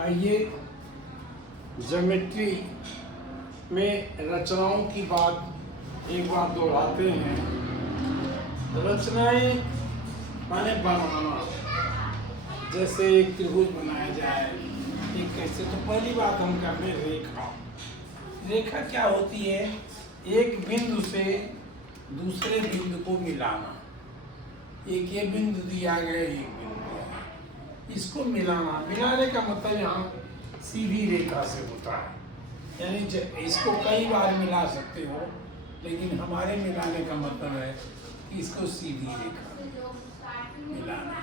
आइए ज्योमेट्री में रचनाओं की बात एक बार दोहराते हैं। रचनाएं माने बनाना, जैसे एक त्रिभुज बनाया जाए, एक कैसे। तो पहली बात हम कर रहे रेखा। रेखा क्या होती है? एक बिंदु से दूसरे बिंदु को मिलाना। एक ये बिंदु दिया गया, एक बिंदु दिया, इसको मिलाना। मिलाने का मतलब यहाँ सीधी रेखा से होता है, यानी इसको कई बार मिला सकते हो, लेकिन हमारे मिलाने का मतलब है कि इसको सीधी रेखा मिलाना।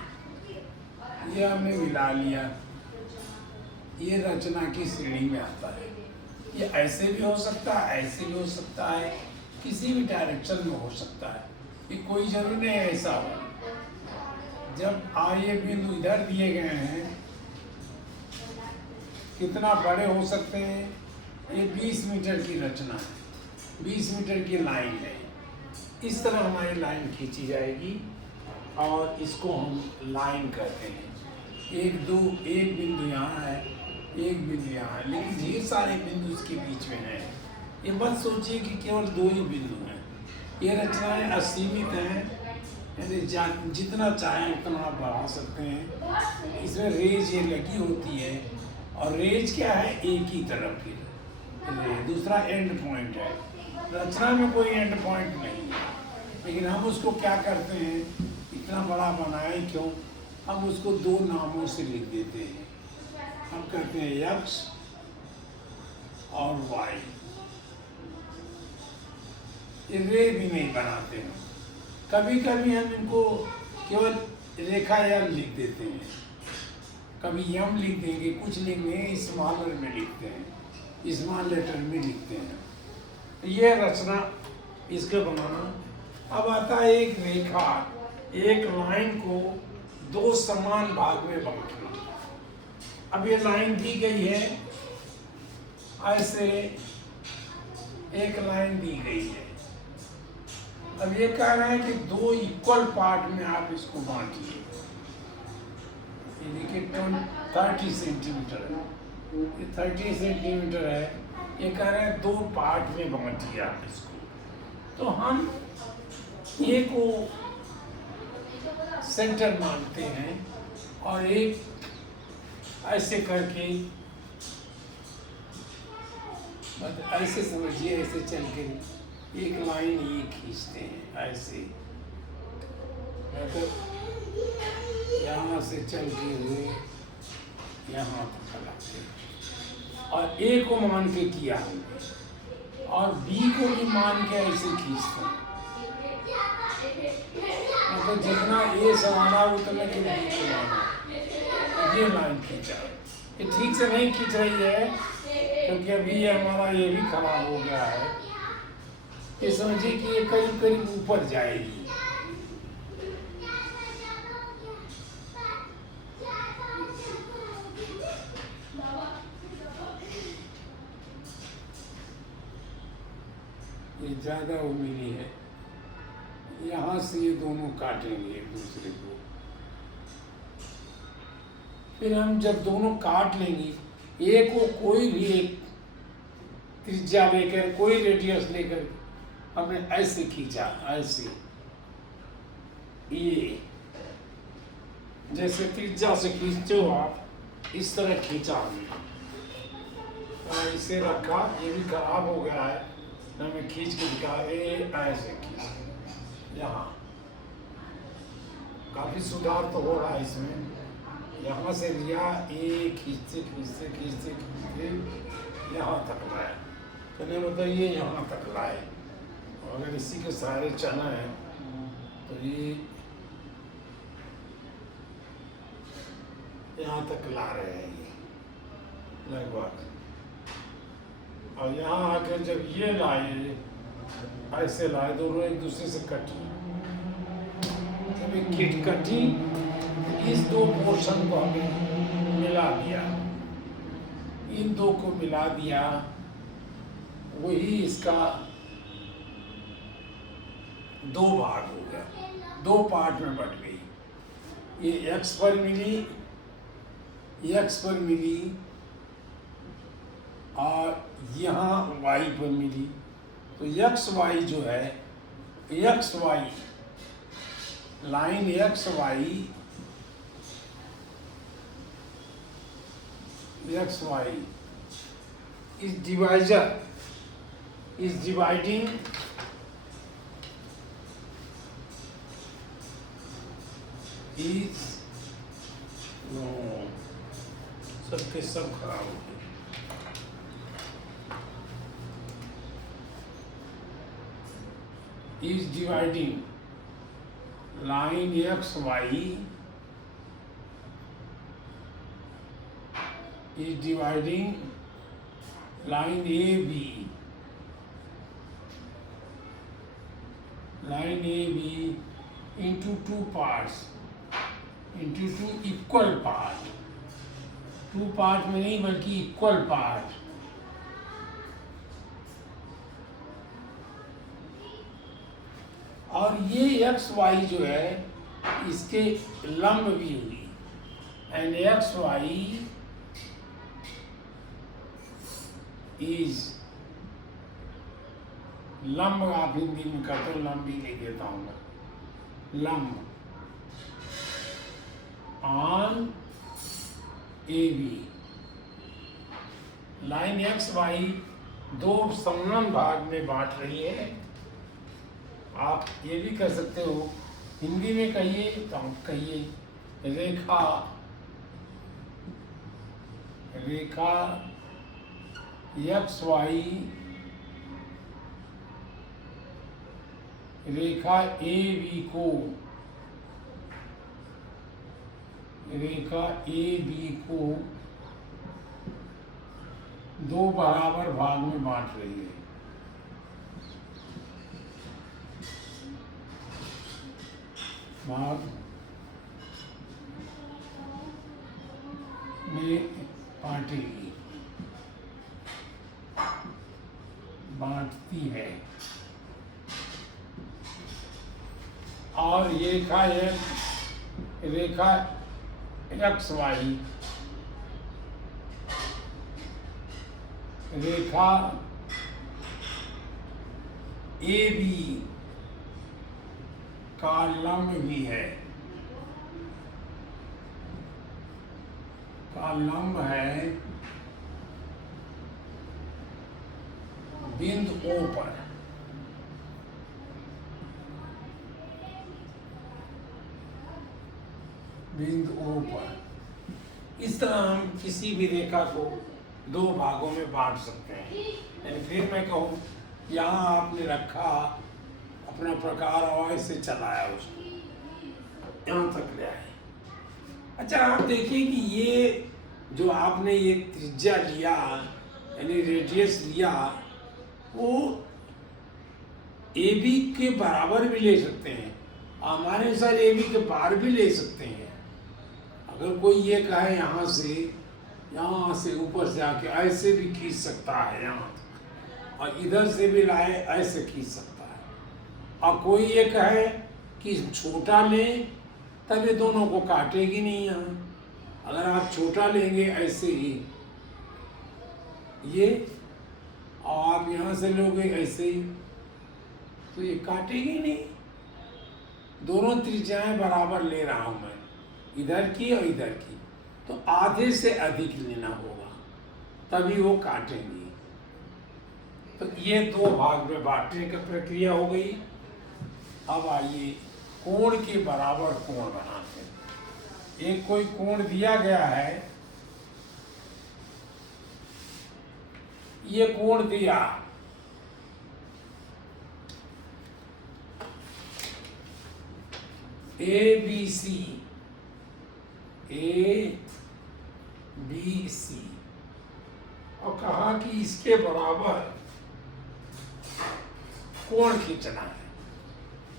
ये हमने मिला लिया, ये रचना की श्रेणी में आता है। ये ऐसे भी हो सकता है, ऐसे भी हो सकता है, किसी भी डायरेक्शन में हो सकता है। ये कोई जरूरी नहीं ऐसा हो। जब ये बिंदु इधर दिए गए हैं, कितना बड़े हो सकते हैं? ये 20 मीटर की रचना है, 20 मीटर की लाइन है। इस तरह हमारी लाइन खींची जाएगी और इसको हम लाइन कहते हैं। एक बिंदु यहाँ है, एक बिंदु यहाँ है, लेकिन ढेर सारे बिंदु इसके बीच में हैं। ये मत सोचिए कि केवल 2 ही बिंदु हैं। ये रचनाएं असीमित हैं, यानी जितना चाहें उतना आप बढ़ा सकते हैं। इसमें रेज ये लगी होती है, और रेज क्या है? एक ही तरफ की। दूसरा एंड पॉइंट है। रचना में कोई एंड पॉइंट नहीं है, लेकिन हम उसको क्या करते हैं? इतना बड़ा बनाए क्यों? हम उसको 2 नामों से लिख देते हैं। हम कहते हैं x और y। ये रे भी नहीं बनाते हैं। कभी कभी हम इनको केवल रेखा यम लिख देते हैं, कभी यम लिख देंगे, कुछ लिखेंगे स्मॉलर में लिखते हैं, स्मॉल लेटर में लिखते हैं। ये रचना इसके बनाना। अब आता है एक रेखा, एक लाइन को 2 समान भाग में बांटना। अब ये लाइन दी गई है, ऐसे एक लाइन दी गई है। अब ये कह रहे हैं कि 2 इक्वल पार्ट में आप इसको बांटिए। ये देखिए 30 सेंटीमीटर है, ये 30 सेंटीमीटर है। ये कह रहे हैं 2 पार्ट में बांटिए आप इसको। तो हम ए को सेंटर मानते हैं और एक ऐसे करके, ऐसे समझिए, ऐसे चल के एक लाइन ये खींचते हैं ऐसे, मतलब यहाँ से चल के हुए यहाँ तक लाते हैं। और ए को मान के किया हमने, और बी को भी मान के ऐसे खींचते हैं। मतलब जितना ए समाना उतना के बी समाना। ये लाइन खींचा। ये ठीक से नहीं खींच रही है, क्योंकि अभी हमारा ये भी खराब हो गया है। ये समझिए कि ये करीब करीब ऊपर जाएगी। ये ज्यादा उम्मीदी है। यहाँ से ये दोनों काटेंगे एक दूसरे को। फिर हम जब दोनों काट लेंगे, ए को कोई भी एक त्रिज्या लेकर, कोई रेडियस लेकर हमने ऐसे खींचा, ऐसे ये जैसे त्रिज्या से खींचते हो आप, इस तरह खींचा हमने और इसे रखा। ये भी खराब हो गया है, हमें खींच के दिखा। ऐसे खींच, यहाँ काफी सुधार तो हो रहा है इसमें। यहाँ से लिया, ए खींचते खींचते खींचते खींचते यहाँ तक लाए। कहने मतलब ये यहाँ तक लाए। अगर इसी के सारे चना है तो ये यहाँ तक ला रहे हैं ये लगभग। और यहाँ आकर जब ये लाए, ऐसे लाए, दोनों एक दूसरे से कटी। जब एक किट कटी, इस 2 पोर्शन को हमने मिला दिया, इन 2 को मिला दिया, वही इसका 2 भाग हो गया, 2 पार्ट में बट गई। ये x पर मिली, और यहाँ वाई पर मिली, तो एक्स वाई जो है, X Y line X Y is divisor is dividing is no, सबके सब खराब हो गए। is dividing line XY is dividing line AB into two parts, into two equal parts, two part में नहीं बल्कि equal part। और ये एक्स वाई जो है इसके लंब भी हुई, एंड एक्स वाई इज लंब, आप हिंदी में कहते हो, लंब ही लिख देता हूँ मैं, लंब on A B. Line X Y दो संलग्न भाग में बांट रही है। आप ये भी कह सकते हो, हिंदी में कहिए तो आप कहिए रेखा एक्स वाई, रेखा ए बी को दो बराबर भाग में बांट रही है। भाग में बांटती है। और ये रेखा एक्स वाई, रेखा ए बी का लंब भी है, का लंब है बिंदु O पर। बिंदु O पर इस तरह हम किसी भी रेखा को दो भागों में बांट सकते हैं। यानी फिर मैं कहूँ, यहाँ आपने रखा अपना प्रकार और ऐसे चलाया, उसको यहाँ तक ले आए। अच्छा, आप देखिए कि ये जो आपने ये त्रिज्या लिया, यानी रेडियस लिया, वो ए बी के बराबर भी ले सकते हैं, हमारे अनुसार ए बी के पार भी ले सकते हैं। अगर कोई ये कहे यहाँ से ऊपर से आके ऐसे भी खींच सकता है यहाँ तक, और इधर से भी लाए ऐसे खींच सकता है, और कोई ये कहे कि छोटा लें तब ये दोनों को काटेगी नहीं यहाँ। अगर आप छोटा लेंगे ऐसे ही ये, और आप यहाँ से लोगे ऐसे ही, तो ये काटेगी नहीं। दोनों त्रिज्याएं बराबर ले रहा हूँ मैं, इधर की और इधर की, तो आधे से अधिक लेना होगा तभी वो काटेंगी। तो ये दो भाग में बांटने की प्रक्रिया हो गई। अब आइए कोण के बराबर कोण बनाते हैं। एक कोई कोण दिया गया है, ये कोण दिया, ए बी सी, और कहा कि इसके बराबर कोण खींचना है।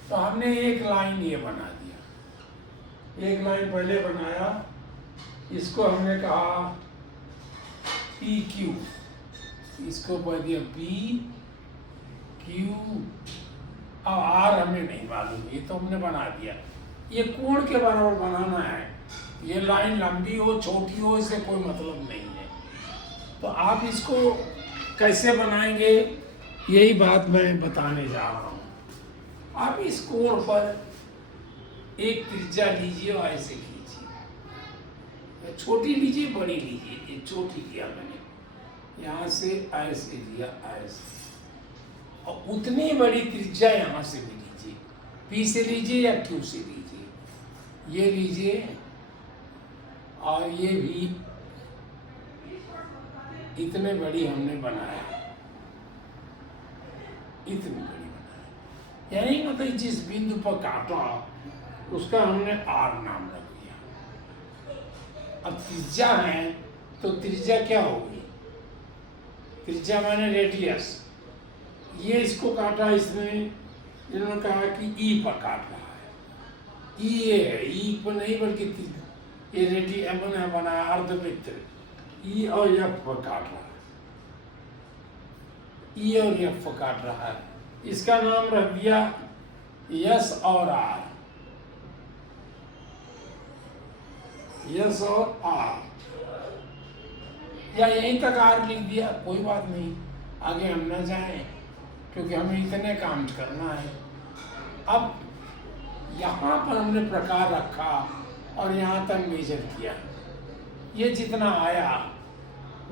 तो हमने एक लाइन ये बना दिया, एक लाइन पहले बनाया, इसको हमने कहा पी क्यू, इसको पढ़ दिया पी क्यू। अब आर हमें नहीं मालूम, ये तो हमने बना दिया। ये कोण के बराबर बनाना है। ये लाइन लंबी हो छोटी हो इससे कोई मतलब नहीं है। तो आप इसको कैसे बनाएंगे, यही बात मैं बताने जा रहा हूँ। आप इस कोण पर एक त्रिज्या लीजिए और ऐसे खींचिए, छोटी लीजिए बड़ी लीजिए, ये छोटी लिया मैंने, यहाँ से ऐसे लिया ऐसे, और उतनी बड़ी त्रिज्या यहाँ से भी लीजिए, पी से लीजिए या क्यू से लीजिए, ये लीजिए और ये भी इतने बड़ी हमने बनाया, इतनी बड़ी बनाया, यानी मतलब जिस बिंदु पर काटा उसका हमने आर नाम रख दिया। अब त्रिज्या है तो त्रिज्या क्या होगी, त्रिज्या माने रेडियस, ये इसको काटा, इसमें इन्होंने कहा कि ई पर काट रहा है, ई ये है, ई पर नहीं बल्कि ये रेडियस बनाया अर्धवृत्त, ई और एफ पर काट रहा है, ई और एफ पर काट रहा है, इसका नाम रख दिया यस और आर, यस और आर, या यहीं तक आर लिख दिया, कोई बात नहीं, आगे हम न जाएं क्योंकि हमें इतने काम करना है। अब यहाँ पर हमने प्रकार रखा और यहाँ तक मेजर किया, ये जितना आया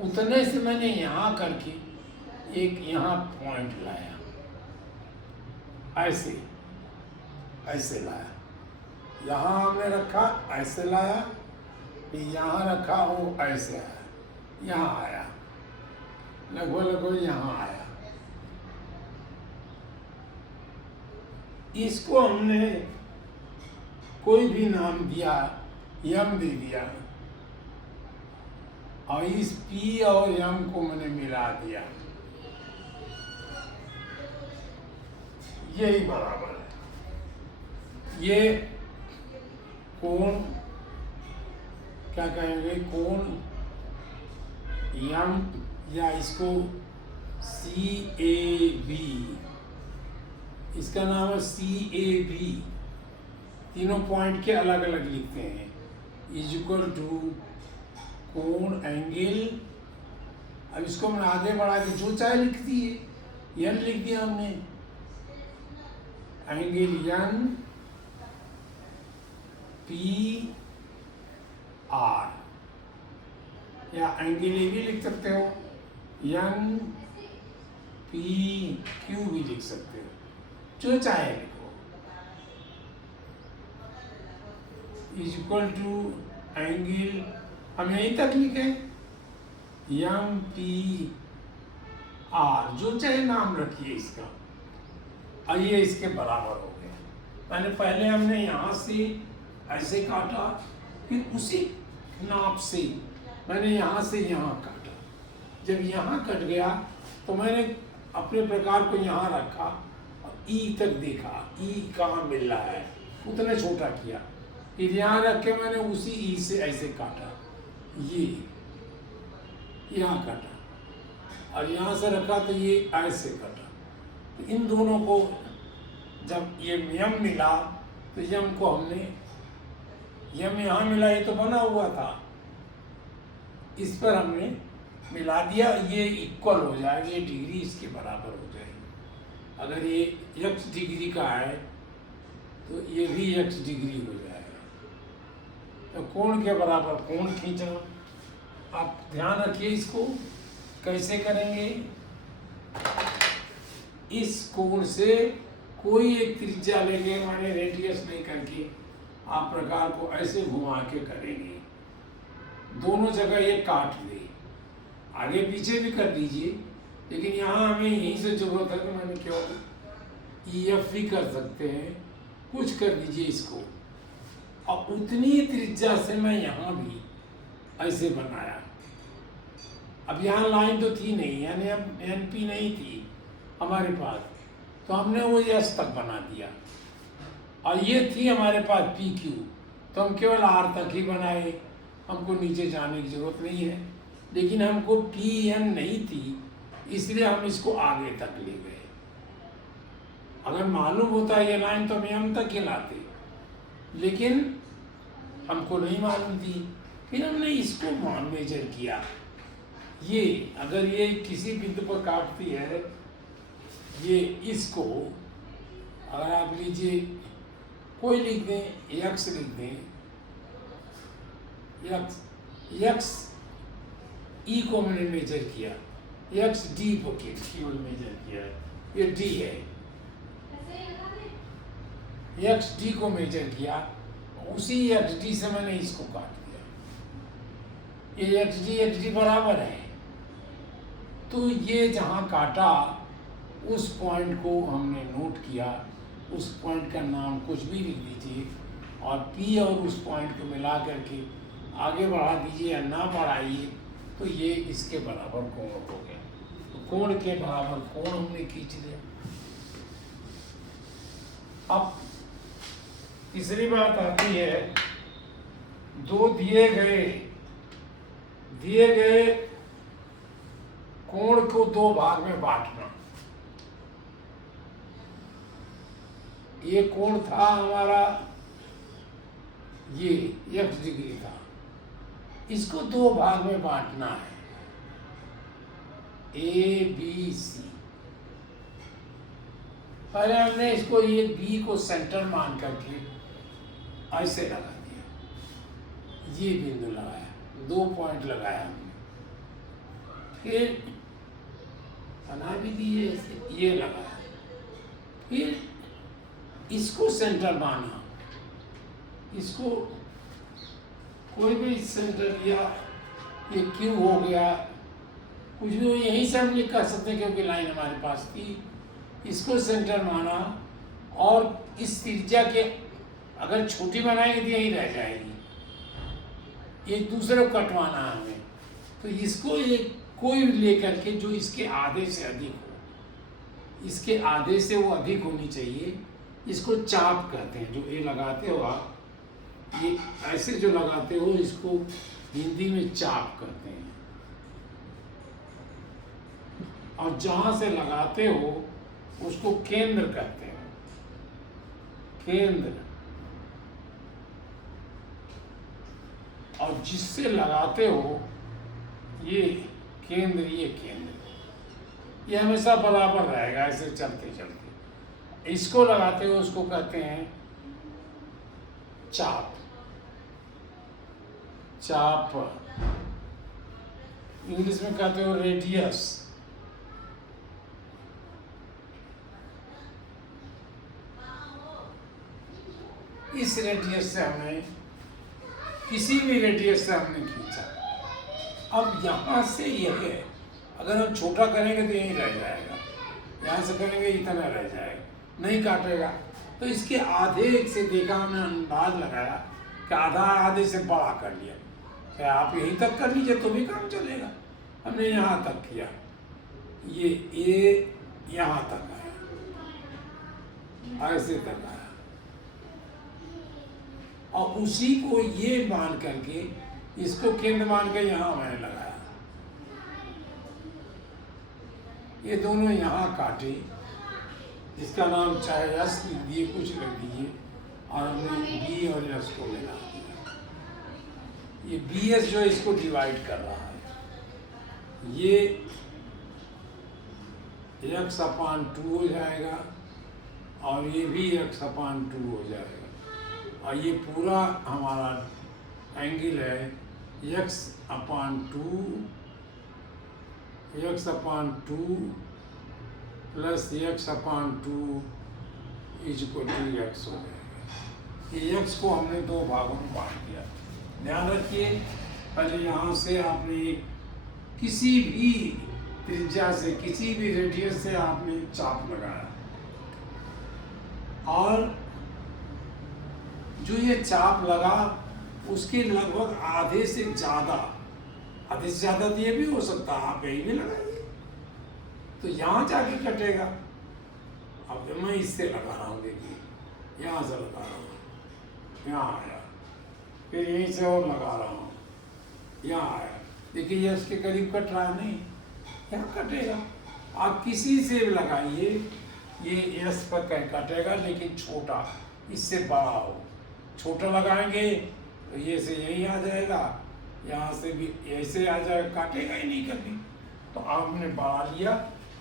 उतने से मैंने यहाँ करके एक यहाँ पॉइंट लाया, ऐसे ऐसे लाया, यहाँ हमने रखा ऐसे लाया, फिर यहाँ रखा वो ऐसे आया, यहाँ आया, लगभग यहाँ आया। इसको हमने कोई भी नाम दिया, यम दे दिया, और इस पी और यम को मैंने मिला दिया, यही बराबर है। ये कोण क्या कहेंगे, कोण यम, या इसको सी ए बी, इसका नाम है सी ए बी, तीनों पॉइंट के अलग अलग लिखते हैं, इज इक्वल टू कोण एंगल। अब इसको मैंने आगे बढ़ा के जो चाहे लिख दिए, यन लिख दिया हमने, एंगल यन पी आर, या एंगल ए भी लिख सकते हो, यन पी क्यू भी लिख सकते हो, जो चाहे लिखो, इज इक्वल टू एंगल, हम यहीं तक लिखे यम पी आर, जो चाहे नाम रखिए इसका, आइए इसके बराबर हो गया। मैंने पहले हमने यहाँ से ऐसे काटा, फिर उसी नाप से मैंने यहाँ से यहाँ काटा, जब यहाँ कट गया तो मैंने अपने प्रकार को यहाँ रखा और ई तक देखा, ई कहाँ मिल रहा है उतना छोटा किया, फिर यहाँ रख के मैंने उसी ई से ऐसे काटा, ये यहाँ काटा, और यहाँ से रखा तो ये ऐसे कटा। तो इन दोनों को जब ये यम मिला तो यम को हमने, यम यहाँ मिला, ये तो बना हुआ था, इस पर हमने मिला दिया, ये इक्वल हो जाएगा, ये डिग्री इसके बराबर हो जाएगी। अगर ये x डिग्री का है तो ये भी x डिग्री हो जाएगा। तो कोण के बराबर कोण खींचना, आप ध्यान रखिए इसको कैसे करेंगे। इस कोण से कोई एक त्रिज्या लेंगे, माने रेडियस नहीं करके आप प्रकार को ऐसे घुमा के करेंगे, दोनों जगह ये काट दे, आगे पीछे भी कर दीजिए, लेकिन यहाँ हमें यहीं से जरूरत है तो मैंने क्यों EF भी कर सकते हैं, कुछ कर दीजिए इसको, और उतनी त्रिज्या से मैं यहाँ भी ऐसे बनाया। अब यहाँ लाइन तो थी नहीं, यानी अब NP नहीं थी हमारे पास, तो हमने वो S तक बना दिया, और ये थी हमारे पास PQ, तो हम केवल R तक ही बनाए, हमको नीचे जाने की जरूरत नहीं है। लेकिन हमको PM नहीं थी, इसलिए हम इसको आगे तक ले गए। अगर मालूम होता ये लाइन तो हम M तक ही लाते, लेकिन हमको नहीं मालूम थी, फिर हमने इसको मेजर किया, ये अगर ये किसी बिंदु पर काटती है, ये इसको अगर आप लीजिए कोई लिख दें, यक्स लिख दें, यक्स यक्स ई को मैंने मेजर किया, यक्स डी को केवल मेजर किया है, ये डी है, यक्स डी को मेजर किया, उसी यक्स डी से मैंने इसको काट दिया, ये एक्स डी बराबर है। तो ये जहाँ काटा उस पॉइंट को हमने नोट किया, उस पॉइंट का नाम कुछ भी लिख दीजिए और P और उस पॉइंट को मिला करके आगे बढ़ा दीजिए या ना बढ़ाइए, तो ये इसके बराबर कोण हो गया। तो कोण के बराबर कोण हमने खींच लिया। अब तीसरी बात आती है, दो दिए गए कोण को दो भाग में बांटना। ये कोण था हमारा, ये x डिग्री था, इसको दो भाग में बांटना है, ए बी सी। पहले हमने इसको ये बी को सेंटर मान करके ऐसे लगा दिया, ये बिंदु लगाया, दो पॉइंट लगाया हमने, फिर बना भी दिए ऐसे, ये लगाया, फिर इसको सेंटर माना, इसको कोई भी सेंटर लिया, ये क्यू हो गया, कुछ भी यहीं से हम लिख कर सकते हैं क्योंकि लाइन हमारे पास थी। इसको सेंटर माना और इस त्रिज्या के अगर छोटी बनाएंगे तो यही रह जाएगी, एक दूसरे को कटवाना है हमें। तो इसको एक कोई लेकर के जो इसके आधे से अधिक हो, इसके आधे से वो अधिक होनी चाहिए, इसको चाप कहते हैं। जो ये लगाते हो आप, ये ऐसे जो लगाते हो इसको हिंदी में चाप कहते हैं। और जहां से लगाते हो उसको केंद्र कहते हैं, केंद्र। और जिससे लगाते हो ये केंद्र, ये केंद्र, ये हमेशा बराबर रहेगा ऐसे चलते चलते। इसको लगाते हो उसको कहते हैं चाप, चाप। इंग्लिश में कहते हो रेडियस। इस रेडियस से हमने, किसी भी रेडियस से हमने खींचा। अब यहाँ से यह है, अगर हम छोटा करेंगे तो यही रह जाएगा, यहाँ से करेंगे इतना रह जाएगा, नहीं काटेगा। तो इसके आधे से देखा, हमने अंदाज लगाया कि आधा आधे से बड़ा कर लिया। क्या आप यहीं तक कर लीजिए तो भी काम चलेगा। हमने यहाँ तक किया, ये यहाँ तक आया, ऐसे तक आया, और उसी को ये मान करके, इसको केंद्र मान के यहाँ मैंने लगाया। ये दोनों यहाँ काटे, इसका नाम चाहे यस लिख दिए, कुछ लिख दीजिए, और हमने बी और यस को मिला दिया। ये बी एस जो इसको डिवाइड कर रहा है, ये x/2 हो जाएगा और ये भी x/2 हो जाएगा। और ये पूरा हमारा एंगल है x/2 plus x/2 equal to x हो जाएगा। ये x को हमने दो भागों में बांट दिया। ध्यान रखिए, पहले यहाँ से आपने किसी भी त्रिज्या से, किसी भी रेडियस से आपने चाप लगाया, और जो ये चाप लगा उसके लगभग आधे से ज़्यादा तो ये भी हो सकता है, आप यही भी लगाइए तो यहाँ जाके कटेगा। अब मैं इससे लगा रहा हूँ, देखिए यहाँ से लगा रहा हूँ, यहाँ आया, फिर यहीं से और लगा रहा हूँ, यहाँ आया, देखिए ये इसके करीब कट रहा है, नहीं यहाँ कटेगा। आप किसी से भी लगाइए, ये यस पर कहीं कटेगा, लेकिन छोटा, इससे बड़ा हो। छोटा लगाएंगे तो ये से यही आ जाएगा, यहाँ से भी ऐसे आ जाए, काटेगा ही नहीं कभी। तो आपने बढ़ा लिया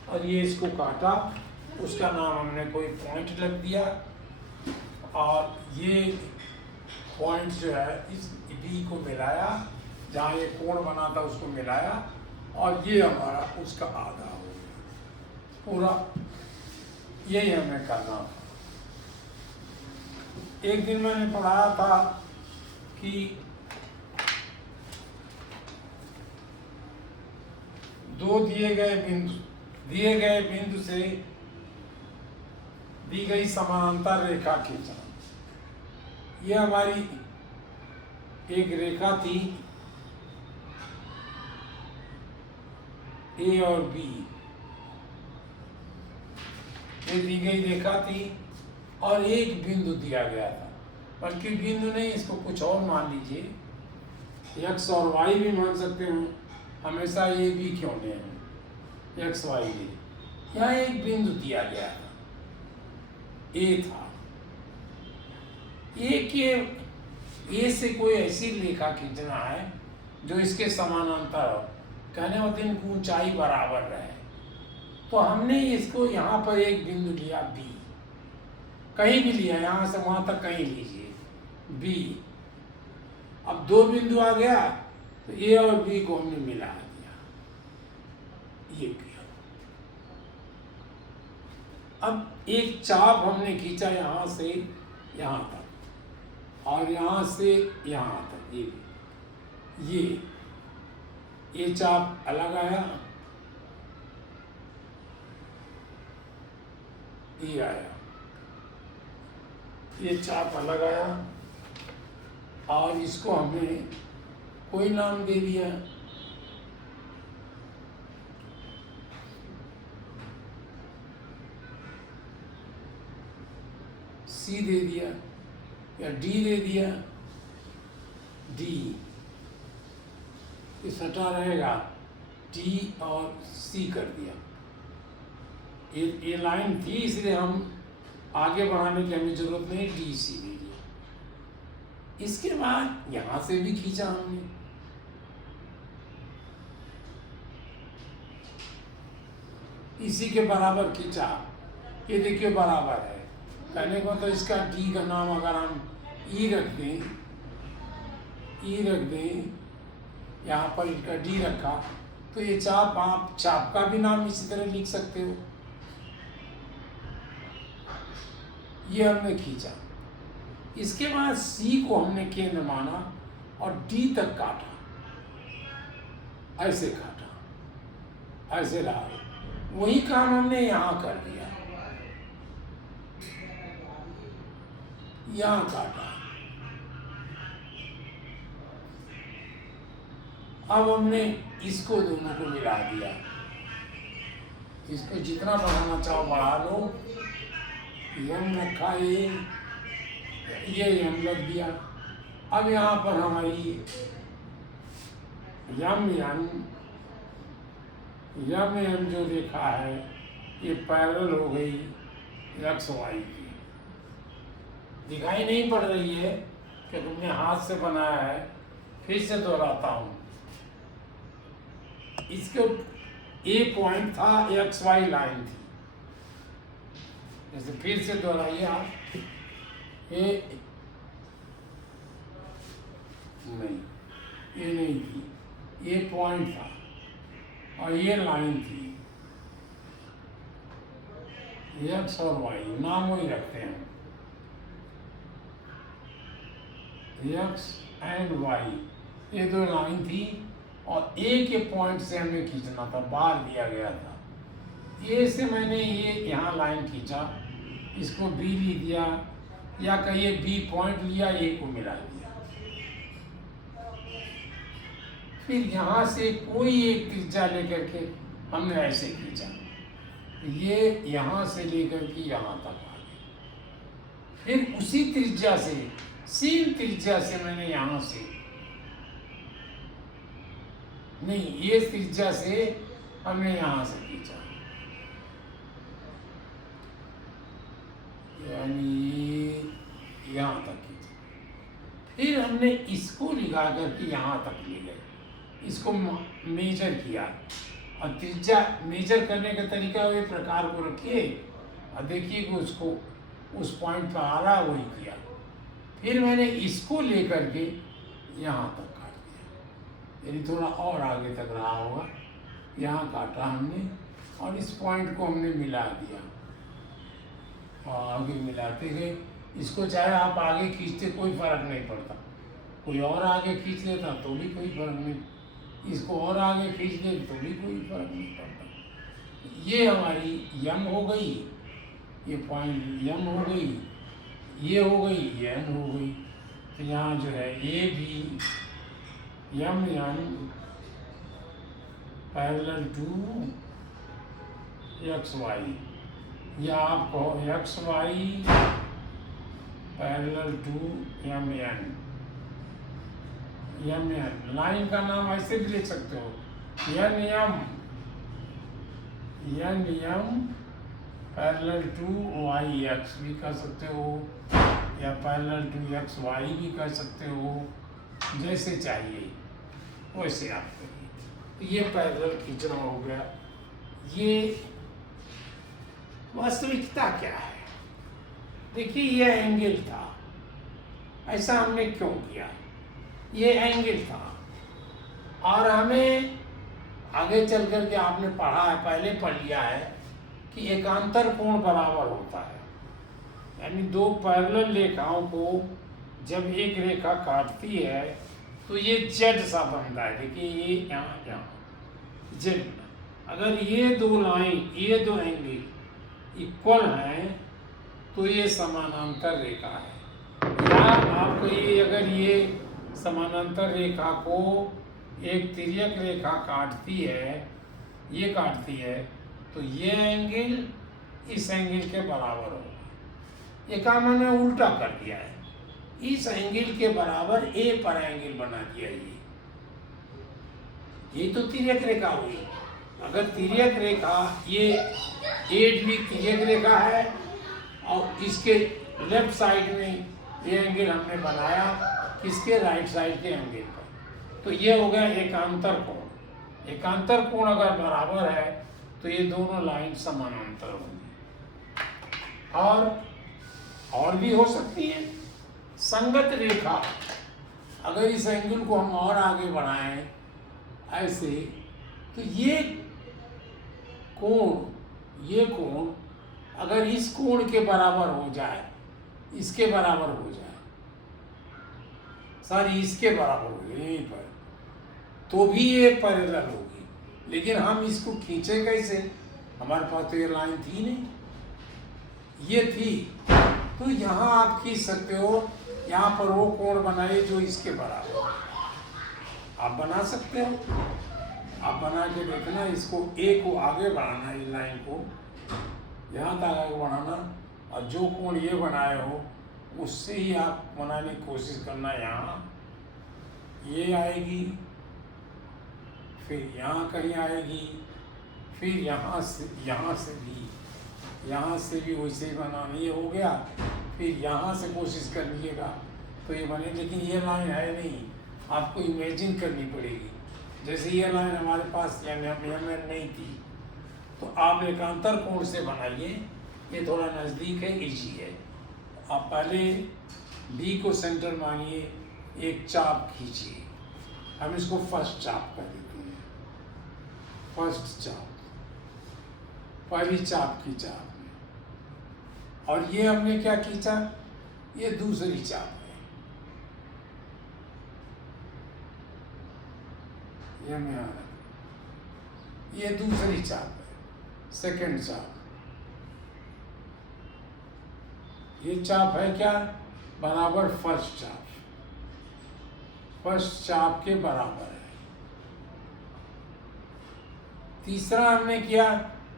और ये इसको काटा, उसका नाम हमने कोई पॉइंट रख दिया, और ये पॉइंट जो है इस डी को मिलाया, जहाँ ये कोण बना था उसको मिलाया, और ये हमारा उसका आधा हो गया पूरा। यही हमें करना था। एक दिन मैंने पढ़ाया था कि दो दिए गए बिंदु से दी गई समानांतर रेखा खींचना। यह हमारी एक रेखा थी ए और बी, ये दी गई रेखा थी और एक बिंदु दिया गया था, बल्कि बिंदु नहीं, इसको कुछ और मान लीजिए, एक्स और वाई भी मान सकते हैं, हमेशा ये भी क्यों नहीं, एक्स वाई भी। यहाँ एक बिंदु दिया गया था, ए था। ए से कोई ऐसी रेखा खींचना है जो इसके समानांतर हो, कहने मतलब इनकी ऊंचाई बराबर रहे। तो हमने इसको यहाँ पर एक बिंदु लिया बी, कहीं भी लिया, यहाँ से वहाँ तक कहीं लीजिए, बी। अब दो बिंदु आ गया तो ए और बी को हमने मिला दिया, ये किया। अब एक चाप हमने खींचा यहाँ से यहाँ तक, और यहाँ से यहाँ तक, ये चाप अलग आया, ये आया, ये चाप अलग आया, और इसको हमने कोई नाम दे दिया, सी दे दिया या डी दे दिया, डी इस हटा रहेगा, टी और सी कर दिया। ये लाइन थी, इसलिए हम आगे बढ़ाने की हमें जरूरत नहीं, डी सी दे दिया। इसके बाद यहां से भी खींचा हमने, इसी के बराबर खींचा, ये देखिए बराबर है, कहने को तो इसका डी का नाम अगर हम ई रख दें, यहाँ पर इसका डी रखा, तो ये चाप, आप चाप का भी नाम इसी तरह लिख सकते हो। ये हमने खींचा, इसके बाद सी को हमने केंद्र माना और डी तक काटा, ऐसे काटा, ऐसे रहा। वही काम हमने यहाँ कर दिया, यहाँ काटा। अब हमने इसको दोनों को मिला दिया, इसको जितना बढ़ाना चाहो बढ़ा लो, यम रखा, ये यम रख दिया। अब यहाँ पर हमारी यम जो रेखा है ये पैरेलल हो गई एक्स वाई की, दिखाई नहीं पड़ रही है कि तुमने हाथ से बनाया है। फिर से दोहराता हूँ, इसके ए पॉइंट था, एक्स वाई लाइन थी, जैसे फिर से दोहराइए आप, ये नहीं थी, ये पॉइंट था और ये लाइन थी, एक्स और वाई नाम वही रखते हैं, एक्स एंड वाई, ये दो लाइन थी, और ए के पॉइंट से हमें खींचना था, बाहर दिया गया था। ए से मैंने ये यहाँ लाइन खींचा, इसको बी ली दिया, या कहिए बी पॉइंट लिया, ए को मिला दिया। फिर यहाँ से कोई एक त्रिज्या लेकर के हमने ऐसे खींचा, ये यहाँ से लेकर के यहाँ तक आ गया। फिर उसी त्रिज्या से, सेम त्रिज्या से मैंने यहाँ से नहीं, ये त्रिज्या से हमने यहाँ से खींचा, यानी यहाँ तक खींचा। फिर हमने इसको लिखा करके यहाँ तक ले गए, इसको मेजर किया, और त्रिज्या मेजर करने का तरीका ये प्रकार को रखिए और देखिए कि उसको उस पॉइंट पर आ रहा वही किया। फिर मैंने इसको लेकर के यहाँ तक काट दिया, यानी थोड़ा और आगे तक रहा होगा, यहाँ काटा हमने और इस पॉइंट को हमने मिला दिया और आगे मिलाते गए। इसको चाहे आप आगे खींचते कोई फर्क नहीं पड़ता, कोई और आगे खींच लेता तो भी कोई फर्क नहीं, इसको और आगे खींच ले तो भी कोई फर्क नहीं पड़ता। ये हमारी यम हो गई, ये पॉइंट यम हो गई, ये हो गई, ये एन हो गई। तो यहाँ जो है ये भी M N parallel to X Y, या आप कहो X Y parallel to M N. M N line का नाम ऐसे भी लिख सकते हो, N M parallel to Y X भी कर सकते हो, या पैरेलल टू एक्स वाई भी कर सकते हो, जैसे चाहिए वैसे आप करिए। ये पैरेलल खींचना हो गया। ये वास्तविकता क्या है? देखिए ये एंगल था, ऐसा हमने क्यों किया? ये एंगल था और हमें आगे चल कर के आपने पढ़ा है, पहले पढ़ लिया है कि एकांतर कोण बराबर होता है, यानी दो पैरेलल रेखाओं को जब एक रेखा काटती है तो ये जेड सा बनता है। देखिए ये यहाँ जेड, अगर ये दो लाइन, ये दो एंगल इक्वल हैं तो ये समानांतर रेखा है। या आपको ये अगर ये समानांतर रेखा को एक तिर्यक रेखा काटती है, ये काटती है, तो ये एंगल इस एंगल के बराबर होगा। ये काम हमने उल्टा कर दिया है, इस एंगल के बराबर ए पर एंगल बना दिया। ये तो तिर्यक रेखा हुई। अगर तिर्यक रेखा ये एट भी तिर्यक रेखा है और इसके लेफ्ट साइड में ये एंगल हमने बनाया किसके, राइट साइड के एंगल पर, तो ये हो गया एकांतर कोण। एकांतर कोण अगर बराबर है तो ये दोनों लाइन समानांतर होंगी। और भी हो सकती है संगत रेखा। अगर इस एंगल को हम और आगे बढ़ाएं ऐसे, तो ये कोण अगर इस कोण के बराबर हो जाए, इसके बराबर हो जाए, सारी इसके बराबर हो जाए यहीं पर, तो भी ये पैरेलल होगी। लेकिन हम इसको खींचे कैसे? हमारे पास तो ये लाइन थी नहीं, ये थी, तो यहाँ आप खींच सकते हो। यहाँ पर वो कोण बनाइए जो इसके बराबर, आप बना सकते हो। आप बना के देखना, इसको ए को आगे बढ़ाना, इस लाइन को यहाँ तक आगे बढ़ाना, और जो कोण ये बनाए हो उससे ही आप बनाने की कोशिश करना। यहाँ ये आएगी, फिर यहाँ कहीं आएगी, फिर यहाँ से भी वैसे ही बनाना। ये हो गया, फिर यहाँ से कोशिश कर लीजिएगा तो ये बने, लेकिन ये लाइन है नहीं, आपको इमेजिन करनी पड़ेगी। जैसे ये लाइन हमारे पास नहीं थी, तो आप एकांतर कोण से बनाइए। ये थोड़ा नज़दीक है, इजी है। आप पहले बी को सेंटर मानिए, एक चाप खींचिए। हम इसको फर्स्ट चाप कर देते हैं। फर्स्ट चाप, पहली चाप खींचा आपने, और ये हमने क्या खींचा? ये दूसरी चाप है। ये में आ रहा, ये दूसरी चाप है, सेकंड चाप। ये चाप है क्या? बराबर फर्स्ट चाप, फर्स्ट चाप के बराबर है। तीसरा हमने किया,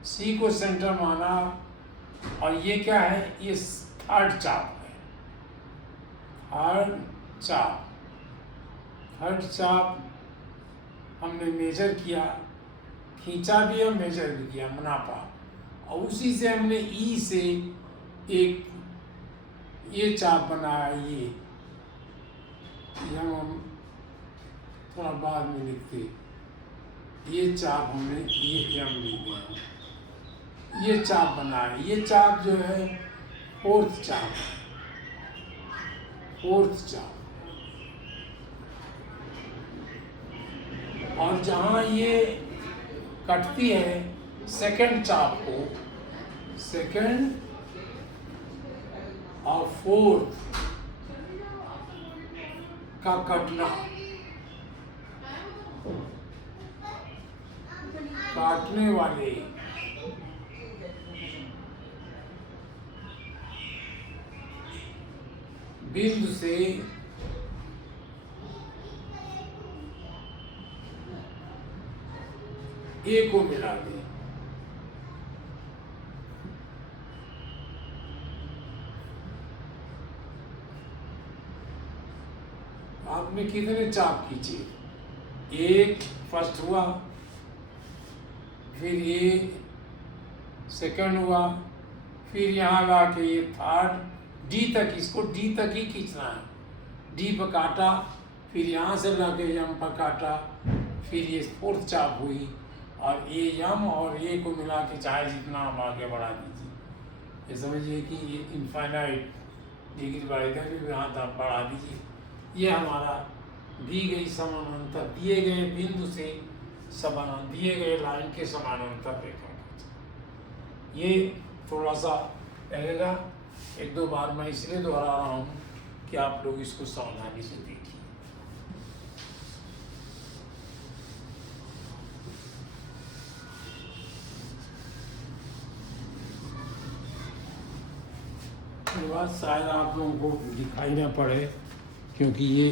सी को सेंटर माना, और ये क्या है? ये थर्ड चाप है। थर्ड चाप हमने मेजर किया, खींचा भी और मेजर भी किया, मुनाफा, और उसी से हमने ई से एक ये चाप बनाया, यम हम थोड़ा बाद में लिखते, ये चाप हमने ये यम लिख दिया, ये चाप बना है। ये चाप जो है फोर्थ चाप है, फोर्थ चाप। और जहाँ ये कटती है सेकंड चाप को, सेकंड और फोर्थ का कटना, काटने वाले बिंदु से ए को मिला दें। आपने कितने चाप खींचे? एक फर्स्ट हुआ, फिर ये सेकंड हुआ, फिर यहाँ ला के ये थर्ड, डी तक, इसको डी तक ही खींचना है। डी पर काटा, फिर यहाँ से ला के यम पर काटा, फिर ये फोर्थ चाप हुई, और ये यम और ये को मिला के चाहे जितना आप आगे बढ़ा दीजिए। ये समझिए कि ये इनफाइनाइट डिग्री बढ़ेगा, फिर यहाँ तक बढ़ा दीजिए। ये हमारा दी गई समानांतर, दिए गए बिंदु से समानांतर, दिए गए लाइन के समानांतर रेखा खींचना। ये थोड़ा सा लगेगा, एक दो बार मैं इसलिए दोहरा रहा हूँ कि आप लोग इसको सावधानी से देखिए। ये बात शायद आप लोगों को दिखाई ना पड़े, क्योंकि ये